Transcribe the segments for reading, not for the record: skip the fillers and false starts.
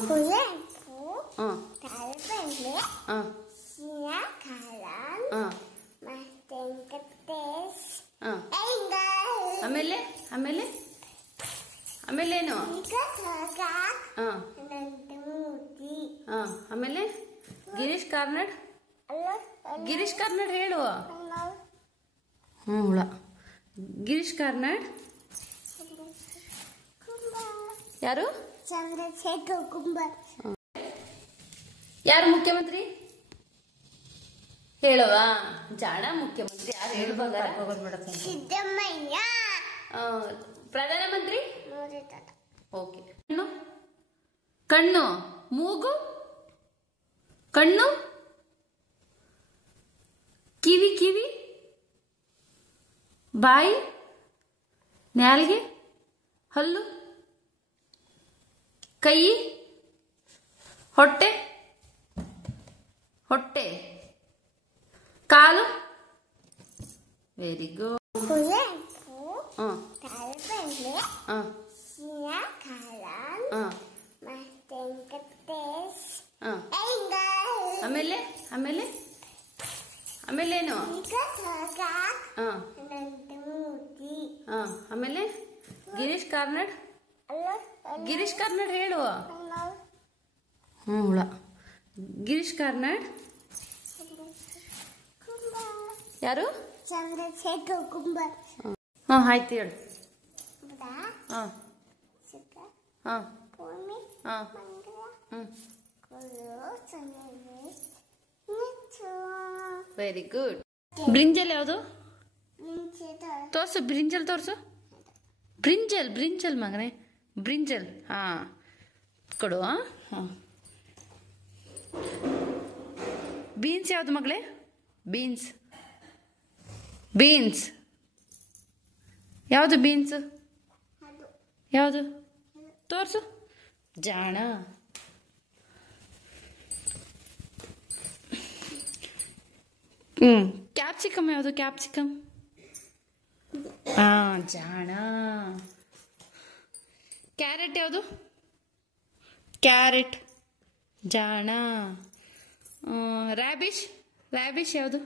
ಕುವೆಂಪು ಕಲ್ಪನೆ ಮತ್ತೆ ವೆಂಕಟೇಶ್ ಆಮೇಲೆ ಆಮೇಲೆ ಆಮೇಲೇನು ಆಮೇಲೆ ಗಿರೀಶ್ ಕಾರ್ನಾಡ್ ಹೇಳುವ ಹುಳ ಗಿರೀಶ್ ಕಾರ್ನಾಡ್ ಯಾರು ಚಂದ್ರಶೇಖರ್ ಕುಂಬಾರ್ ಯಾರು ಮುಖ್ಯಮಂತ್ರಿ ಹೇಳುವ ಜಾಣ ಮುಖ್ಯಮಂತ್ರಿ ಯಾರು ಹೇಳು ಬಂಗಾರ ಸಿದ್ದರಾಮಯ್ಯ ಪ್ರಧಾನಮಂತ್ರಿ ಓಕೆ ಕಣ್ಣು ಮೂಗು ಕಣ್ಣು ಕಿವಿ ಕಿವಿ ಬಾಯಿ ನಾಲಿಗೆ ಹಲ್ಲು ಕೈ ಹೊಟ್ಟೆ ಹೊಟ್ಟೆ ಕಾಲು ವೆರಿ ಗುಡ್ ಕುವೆಂಪು ಕಲ್ಪನೆ ಮತ್ತೆ ವೆಂಕಟೇಶ್ ಆಮೇಲೆ ಆಮೇಲೆ ಆಮೇಲೇನು ಆಮೇಲೆ ಗಿರೀಶ್ ಕಾರ್ನಾಡ್ ಹೇಳುವ ಹುಳ ಗಿರೀಶ್ ಕಾರ್ನಾಡ್ ಯಾರು ಚಂದ್ರಶೇಖರ್ ಕುಂಬಾರ್ ಆಯ್ತು ಹೇಳು ವೆರಿ ಗುಡ್ ಬ್ರಿಂಜಲ್ ಯಾವುದು ತೋರ್ಸು ಬ್ರಿಂಜಲ್ ತೋರ್ಸು ಬ್ರಿಂಜಲ್ ಮಗನೆ ಬ್ರಿಂಜಲ್ ಕೊಡು ಬೀನ್ಸ್ ಯಾವುದು ಮಗಳೇ ಬೀನ್ಸ್ ಯಾವುದು ಬೀನ್ಸ್ ಯಾವುದು ತೋರ್ಸು ಜಾಣ ಕ್ಯಾಪ್ಸಿಕಮ್ ಯಾವುದು ಕ್ಯಾಪ್ಸಿಕಮ್ ಜಾಣ ಕ್ಯಾರೆಟ್ ಯಾವುದು ಕ್ಯಾರೆಟ್ ಜಾಣ ರ್ಯಾಬಿಶ್ ಯಾವುದು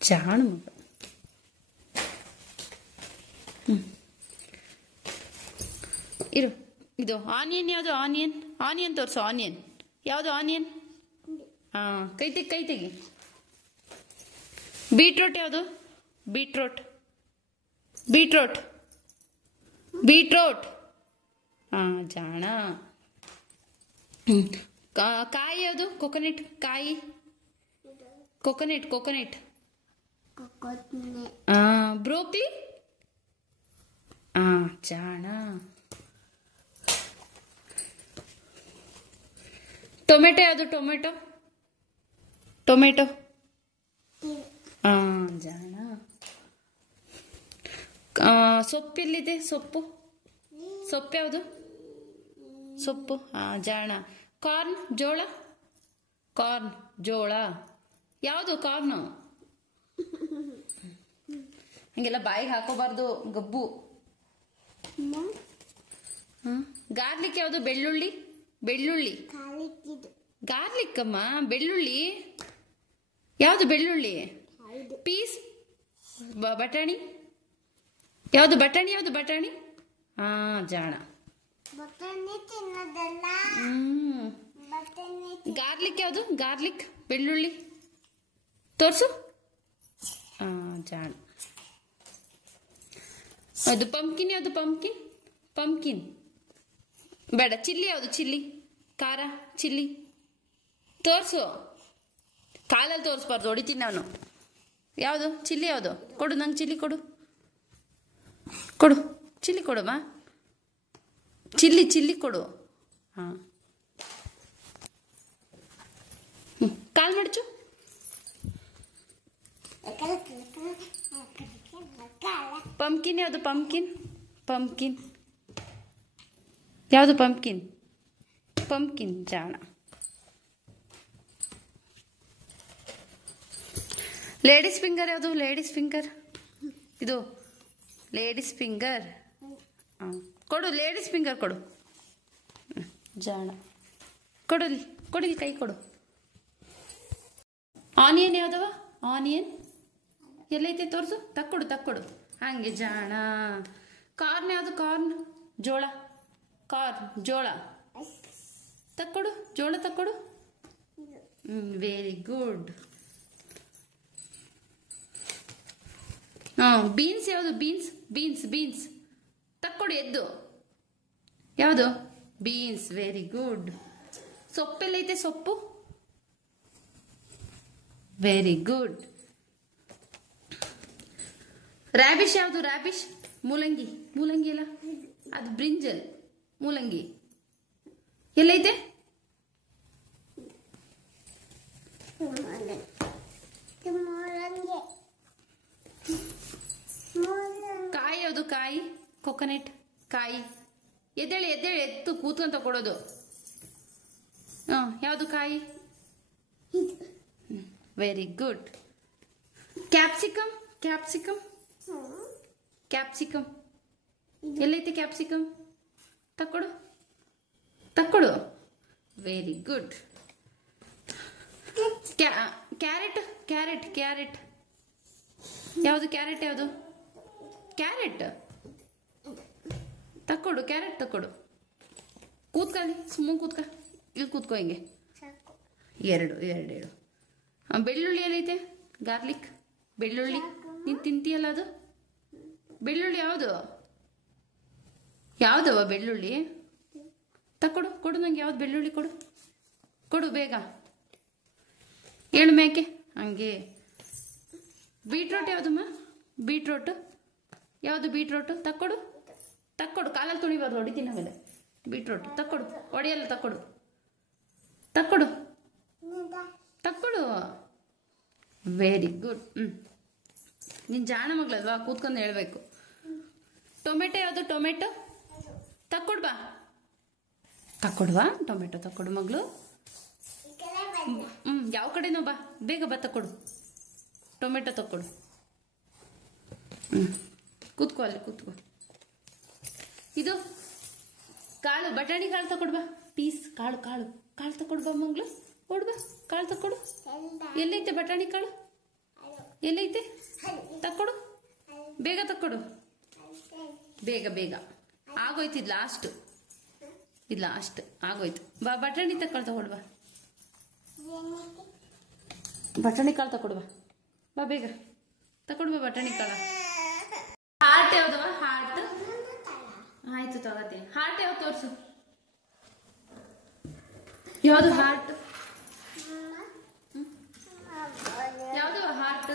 ಜಾಣ ಮಗ ಇರು ಇದು ಆನಿಯನ್ ಯಾವುದು ಆನಿಯನ್ ತೋರಿಸು ಆನಿಯನ್ ಯಾವುದು ಆನಿಯನ್ ಕೈ ತೆಗಿ ಬೀಟ್ರೋಟ್ ಯಾವುದು ಬೀಟ್ರೋಟ್ ಜಾಣ ಕಾಯಿ ಯಾವುದು ಕೋಕೋನೆಟ್ ಬ್ರೋಕ್ಲಿ ಜಾಣ ಟೊಮೆಟೊ ಯಾವುದು ಟೊಮೆಟೊ ಜಾಣ ಸೊಪ್ಪೆಲ್ಲಿದೆ ಸೊಪ್ಪು ಯಾವುದು ಸೊಪ್ಪು ಜಾಣ ಕಾರ್ನ್ ಜೋಳ ಯಾವುದು ಕಾರ್ನು ಹಂಗೆಲ್ಲ ಬಾಯಿಗೆ ಹಾಕೋಬಾರ್ದು ಗಬ್ಬು ಗಾರ್ಲಿಕ್ ಯಾವುದು ಬೆಳ್ಳುಳ್ಳಿ ಗಾರ್ಲಿಕ್ ಅಮ್ಮ ಬೆಳ್ಳುಳ್ಳಿ ಯಾವುದು ಬೆಳ್ಳುಳ್ಳಿ ಪೀಸ್ ಬಟಾಣಿ ಯಾವುದು ಬಟಾಣಿ ಜಾಣ ಗಾರ್ಲಿಕ್ ಯಾವುದು ಬೆಳ್ಳುಳ್ಳಿ ತೋರ್ಸು ಜಾಣ ಅದು ಪಂಪ್ಕಿನ್ ಯಾವುದು ಪಂಪ್ಕಿನ್ ಬೇಡ ಚಿಲ್ಲಿ ಯಾವುದು ಖಾರ ಚಿಲ್ಲಿ ತೋರ್ಸು ಕಾಲಲ್ಲಿ ತೋರಿಸ್ಬಾರ್ದು ಹೊಡಿತೀನಿ ನಾನು ಯಾವುದು ಚಿಲ್ಲಿ ಯಾವುದು ಕೊಡು ನಂಗೆ ಚಿಲ್ಲಿ ಕೊಡು ಚಿಲ್ಲಿ ಕೊಡಮ್ಮ ಚಿಲ್ಲಿ ಕೊಡು ಕಾಲು ಮಡಚು ಪಂಪ್ಕಿನ್ ಯಾವುದು ಪಂಪ್ಕಿನ್ ಯಾವುದು ಪಂಪ್ಕಿನ್ ಜಾಣ ಲೇಡೀಸ್ ಫಿಂಗರ್ ಯಾವುದು ಇದು ಲೇಡೀಸ್ ಫಿಂಗರ್ ಕೊಡು ಲೇಡೀಸ್ ಫಿಂಗರ್ ಕೊಡು ಜಾಣ. ಕೊಡಲಿ ಕೊಡಲಿ, ಕೈ ಕೊಡು. ಆನಿಯನ್ ಯಾವ್ದವ? ಆನಿಯನ್ ಎಲ್ಲೈತೆ ತೋರಿಸು. ತಕ್ಕೊಡು ತಕ್ಕೊಡು. ಹಂಗೆ ಜಾಣ. ಕಾರ್ನ್ ಯಾವುದು? ಕಾರ್ನ್ ಜೋಳ. ಕಾರ್ನ್ ಜೋಳ. ತಕ್ಕೊಡು ಜೋಳ ತಕ್ಕೊಡು. Very good. ಬೀನ್ಸ್ ಯಾವುದು? Beans beans beans. ತಕ್ಕೊಡು ಎದ್ದು. ಯಾವುದು? ಬೀನ್ಸ್. Very good. ಸೊಪ್ಪೆಲ್ಲೈತೆ? ಸೊಪ್ಪು. Very good. ರ್ಯಾಬಿಶ್ ಯಾವುದು? ರ್ಯಾಬಿಶ್. ಮೂಲಂಗಿ. ಮೂಲಂಗಿ ಅಲ್ಲ, ಅದು ಬ್ರಿಂಜಲ್. ಮೂಲಂಗಿ ಎಲ್ಲೈತೆ? ಕಾಯಿ ಯಾವುದು? ಕಾಯಿ. ಕೊಕೊನೆಟ್. ಕಾಯಿ. ಎದ್ದೇಳಿ ಎದ್ದೇಳಿ, ಎತ್ತು ಕೂತ್ಕೊಂತ ಕೊಡೋದು. ಯಾವುದು ಕಾಯಿ? Very good. Capsicum. Capsicum. Capsicum ಎಲ್ಲೈತೆ? ಕ್ಯಾಪ್ಸಿಕಮ್. ತಕ್ಕೊಡು ತಕ್ಕೊಡು. Very good. Carrot. Carrot. Carrot ಯಾವುದು? ಕ್ಯಾರೆಟ್ ಯಾವುದು? ಕ್ಯಾರೆಟ್. ತಕ್ಕೊಡು. ಕ್ಯಾರೆಟ್ ತಕ್ಕೊಡು. ಕೂತ್ಕೊಳ್ಳಿ, ಸುಮ್ಮನೆ ಕೂತ್ಕ. ಇಲ್ಲಿ ಕೂತ್ಕೋ ಹಿಂಗೆ. ಎರಡು ಎರಡು ಎರಡು. ಬೆಳ್ಳುಳ್ಳಿ ಎಲ್ಲೈತೆ? ಗಾರ್ಲಿಕ್. ಬೆಳ್ಳುಳ್ಳಿ ನೀನು ತಿಂತೀಯಲ್ಲ ಅದು? ಬೆಳ್ಳುಳ್ಳಿ ಯಾವುದು? ಯಾವುದವ ಬೆಳ್ಳುಳ್ಳಿ? ತಕ್ಕೊಡು. ಕೊಡು ನಂಗೆ. ಯಾವ್ದು ಬೆಳ್ಳುಳ್ಳಿ? ಕೊಡು ಕೊಡು ಬೇಗ. ಹೇಳು ಮೇಕೆ. ಹಂಗೆ. ಬೀಟ್ರೋಟ್ ಯಾವುದಮ್ಮ? ಬೀಟ್ರೋಟ್ ಯಾವುದು? ಬೀಟ್ರೋಟು. ತಕ್ಕೊಡು ತಕ್ಕೊಡು. ಕಾಲಲ್ಲಿ ತುಳಿಬಾರ್ದು, ಹೊಡಿತೀನಿ ಆಮೇಲೆ. ಬೀಟ್ರೋಟ್ ತಕ್ಕೊಡು. ಹೊಡೆಯಲ್ಲ. ತಕ್ಕೊಡು ತಕ್ಕೊಡು ತಕ್ಕೊಡು. Very good. ನೀನು ಜಾಣ ಮಗಳಲ್ವಾ, ಕೂತ್ಕೊಂಡು ಹೇಳ್ಬೇಕು. ಟೊಮೆಟೊ ಯಾವುದು? ಟೊಮೆಟೊ. ತಕ್ಕೊಡು ಬಾ. ತಕ್ಕೊಡುವಾ? ಟೊಮೆಟೊ ತಕ್ಕೊಡು ಮಗಳು. ಯಾವ ಕಡೆನೋ ಬಾ, ಬೇಗ ಬಾ. ತಕ್ಕೊಡು. ಟೊಮೆಟೊ ತಕ್ಕೊಡು. ಕೂತ್ಕೋ ಅಲ್ಲಿ, ಕೂತ್ಕೋ. ಇದು ಕಾಳು, ಬಟಾಣಿ ಕಾಳು ತಕ್ಕೊಡು ಬಾ. ಪೀಸ್ ಕಾಳು. ಕಾಳು ಕಾಳು ತಕ್ಕೊಡು ಬಾ ಮಗಳು. ಕೊಡು ಬಾ. ಕಾಳು ತಕ್ಕೊಡು. ಎಲ್ಲೈತೆ ಬಟಾಣಿ ಕಾಳು? ಎಲ್ಲೈತೆ? ತಕ್ಕೊಡು ಬೇಗ. ತಕ್ಕೊಡು ಬೇಗ ಬೇಗ. ಆಗೋಯ್ತು. ಇದು ಲಾಸ್ಟ್. ಇದು ಲಾಸ್ಟ್ ಆಗೋಯ್ತು. ಬಾ ಬಟಾಣಿ ತಕ್ಕೊಡು ಬಾ. ಬಟಾಣಿ ಕಾಳು ತಕ್ಕೊಡು ಬಾ. ಬಾ ಬೇಗ ತಕ್ಕೊಡು ಬಾ ಬಟಾಣಿ ಕಾಳು. ಹಾರ್ಟ್ ಯಾವ್ದವ? ಹಾರ್ಟ್. ಆಯ್ತು ತಗೋತೀನಿ. ಹಾರ್ಟ್ ಯಾವ್ದು? ತೋರಿಸು. ಯಾವುದು ಹಾರ್ಟ್? ಯಾವುದು ಹಾರ್ಟ್?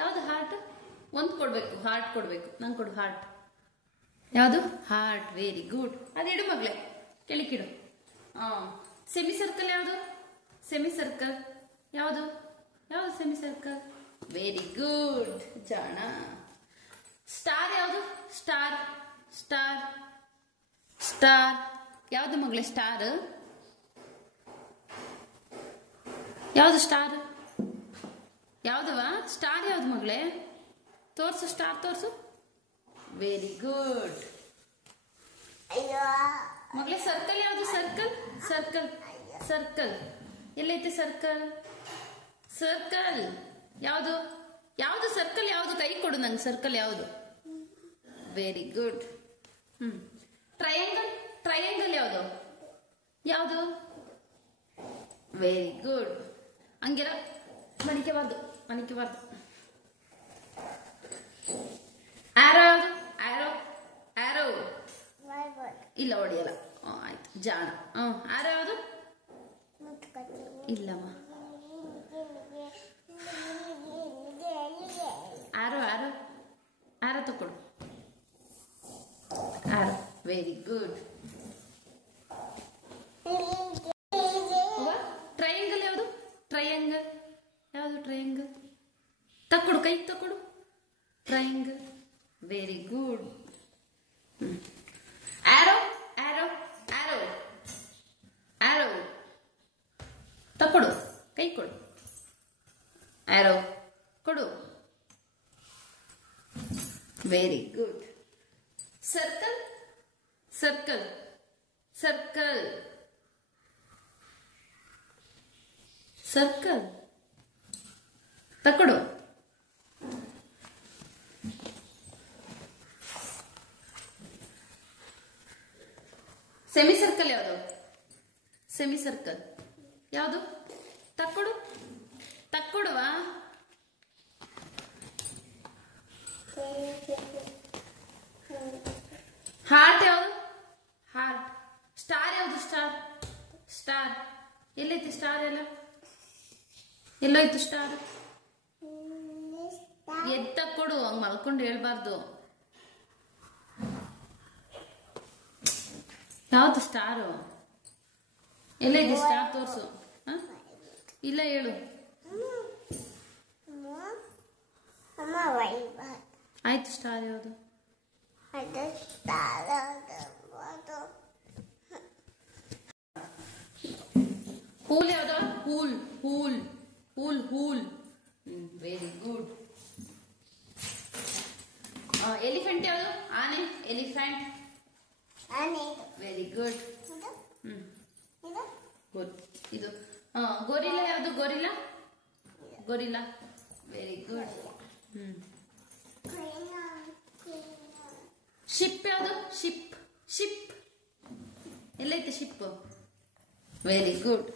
ಯಾವುದು ಹಾರ್ಟ್? ಒಂದು ಕೊಡ್ಬೇಕು. ಹಾರ್ಟ್ ಕೊಡ್ಬೇಕು. ನಂಗೆ ಕೊಡು ಹಾರ್ಟ್. ಯಾವುದು? ಹಾರ್ಟ್. Very good. ಅದಿಡು ಮಗಳೇ, ಕೆಳಕಿಡು. ಸೆಮಿ ಸರ್ಕಲ್ ಯಾವುದು? ಸೆಮಿ ಸರ್ಕಲ್ ಯಾವುದು? ಯಾವುದು ಸೆಮಿ ಸರ್ಕಲ್? ವೆರಿ ಗುಡ್ ಜಾಣ. ಸ್ಟಾರ್ ಯಾವುದು? ಸ್ಟಾರ್. ಸ್ಟಾರ್. ಸ್ಟಾರ್ ಯಾವುದು ಮಗಳೇ? ಸ್ಟಾರ್ ಯಾವುದು? ಸ್ಟಾರ್ ಯಾವ್ದವ? ಸ್ಟಾರ್ ಯಾವ್ದು ಮಗಳೇ? ತೋರ್ಸು. ಸ್ಟಾರ್ ತೋರ್ಸು. ವೆರಿ ಗುಡ್ ಮಗಳೇ. ಸರ್ಕಲ್ ಯಾವುದು? ಸರ್ಕಲ್. ಸರ್ಕಲ್. ಸರ್ಕಲ್ ಎಲ್ಲೈತೆ? ಸರ್ಕಲ್. ಸರ್ಕಲ್ ಯಾವುದು? ಯಾವುದು ಸರ್ಕಲ್? ಯಾವುದು? ಕೈ ಕೊಡು ನಂಗೆ. ಸರ್ಕಲ್ ಯಾವುದು? Very good. ಟ್ರಯಾಂಗಲ್. ಟ್ರಯಾಂಗಲ್ ಯಾವುದು? ಯಾವುದು? Very good. ಹಂಗೆಲ್ಲ ಮಣಿಕೆಬಾರ್ದು, ಮಣಿಕೆಬಾರ್ದು. ಆರೋ ಯಾವುದು? ಆರೋ. ಆರೋ ಇಲ್ಲ, ಹೊಡಿಯಲ್ಲ. ಆಯ್ತು ಜಾಣ. ಆರೋ ಯಾವುದು? ಇಲ್ಲಮ್ಮ. ಆರೋ. ಆರೋ. ಆರೋ ತಕೊಡು. ಆರೋ. Very good. ಟ್ರಯಾಂಗಲ್ ಯಾವುದು? ಟ್ರಯಾಂಗಲ್ ಯಾವುದು? ಟ್ರಯಾಂಗಲ್ ತಕ್ಕೊಡು. ಕೈ ತಕ್ಕೊಡು. Triangle. Very good. Arrow. Arrow. Arrow. Arrow ತಕ್ಕೊಡು. ಕೈ ಕೊಡು. ಆರೋ ಕೊಡು. Very good. Circle. Circle. Circle circle ತಕೊಡು. ಸೆಮಿ ಸರ್ಕಲ್ ಯಾವುದು? ಸೆಮಿ ಸರ್ಕಲ್ ಯಾವುದು? ತಕ್ಕೊಡು ತಕ್ಕೊಡುವಾ. ಹಾರ್ಟ್ ಯಾವುದು? ಹಾರ್ಟ್. ಸ್ಟಾರ್ ಯಾವುದು? ಸ್ಟಾರ್. ಸ್ಟಾರ್ ಎಲ್ಲೈತಿ? ಸ್ಟಾರ್ ಎಲ್ಲೋಯ್ತು ಸ್ಟಾರ್? ಎತ್ತ ಕೊಡು, ಹಂಗ ಮಲ್ಕೊಂಡು ಹೇಳ್ಬಾರ್ದು. ಯಾವ್ದು ಸ್ಟಾರು? ಎಲ್ಲೈತಿ ಸ್ಟಾರ್? ತೋರ್ಸು. ಇಲ್ಲ ಹೇಳು. ಆಯ್ತು, ಸ್ಟಾರ್ ಯಾವುದು? ಹೂಲ್ ಯಾವ್ದು? ಹೂಲ್ ಹೂಲ್ ಹೂಲ್ ಹೂಲ್. Very good. ಎಲಿಫೆಂಟ್ ಯಾವುದು? ಆನೆ. ಎಲಿಫೆಂಟ್. Very good. ಗುಡ್. ಇದು ಗೊರಿಲ್ಲಾ ಯಾವುದು? Gorilla. Gorilla. Very good. Ship ಯಾವುದು? ಶಿಪ್. ಶಿಪ್ ಎಲ್ಲೈತೆ ಶಿಪ್? Very good.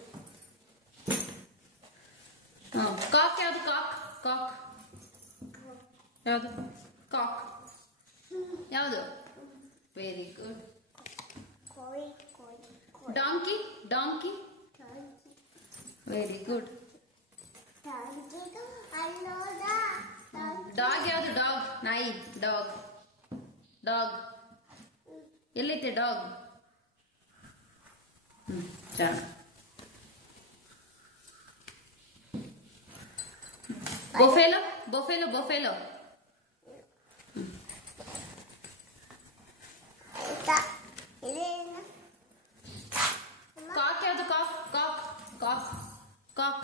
ಕಾಕ್ ಯಾವುದು? ಕಾಕ್. ಕಾಕ್ ಯಾವುದು? ಕಾಕ್ ಯಾವುದು? Very good. Donkey. Donkey. Very good. Dog ಯಾವುದು? ಡಾಗ್. ನಾಯಿ. ಡಾಗ್. ಡಾಗ್ ಎಲ್ಲೈತೆ? Dog. Buffalo. Buffalo. Buffalo cock ಯಾವುದು? Cock. Cock. Cock. Cock.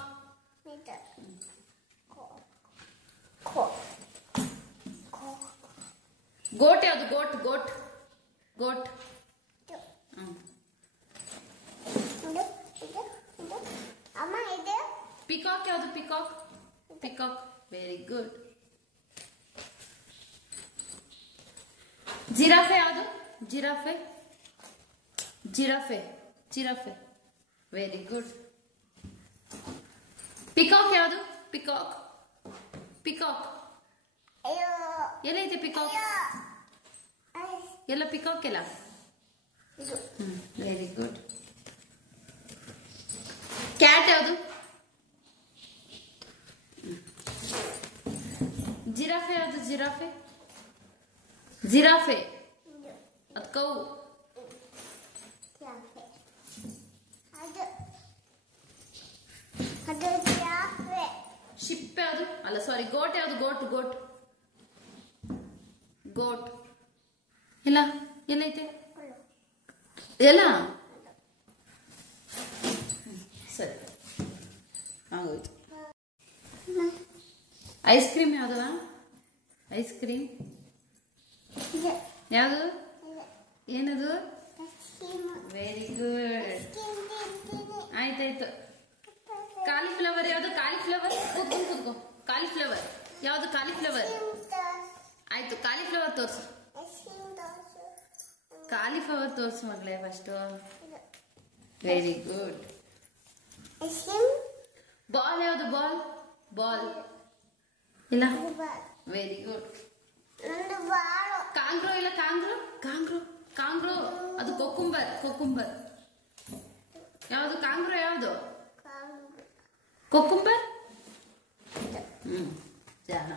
Goat ಯಾವುದು? ಗೋಟ್. ಗೋಟ್. ಗೋಟ್. ಪಿಕಾಕ್ ಯಾವುದು? Peacock. Peacock. Very good. Giraffe ಯಾವುದು? Giraffe. Giraffe. Giraffe. Very good. Peacock ಯಾವುದು? Peacock. Peacock ಎಲ್ಲೈತೆ? Peacock ಎಲ್ಲ? Peacock ಎಲ್ಲ? Very good. Cat ಯಾವುದು? Giraffe ಯಾವುದು? Giraffe. Giraffe ಅದು ಕೌ. ಶಿಪ್ ಯಾವುದು? ಅಲ್ಲ, ಸಾರಿ. ಗೋಟ್ ಯಾವುದು? ಗೋಟ್. ಗೋಟ್. ಗೋಟ್ ಇಲ್ಲ? ಎಲ್ಲೈತೆ? ಎಲ್ಲ? ಸರಿ, ಆಗೋಯ್ತು. ಐಸ್ ಕ್ರೀಮ್ ಯಾವ್ದವ? ಐಸ್ ಕ್ರೀಮ್ ಯಾವುದು? ಏನದು? Very good. ಆಯ್ತಾಯ್ತು. ಕಾಲಿಫ್ಲವರ್ ಯಾವುದು? ಕಾಲಿಫ್ಲವರ್. ಕೂತ್ಕೊಂಡು ಕೂತ್ಕೋ. ಕಾಲಿಫ್ಲವರ್ ಯಾವುದು? ಕಾಲಿಫ್ಲವರ್. ಆಯ್ತು, ಕಾಲಿಫ್ಲವರ್ ತೋರ್ಸು. ಕಾಲಿಫ್ಲವರ್ ತೋರ್ಸು ಮಗಳೇ ಫಸ್ಟು. Very good. ಬಾಲ್ ಯಾವುದು? ಬಾಲ್. ಬಾಲ್ ಇಲ್ಲ? Very good. ಕಾಂಗ್ರೋ ಇಲ್ಲ? ಕಾಂಗ್ರೋ. ಕಾಂಗ್ರೋ. ಕಾಂಗ್ರೋ ಅದು ಕೊಕ್ಕುಂಬರ್. ಕೊಕ್ಕುಂಬರ್ ಯಾವುದು? ಕಾಂಗ್ರೋ ಯಾವುದು? ಕೊಕ್ಕುಂಬರ್. ಜಾನ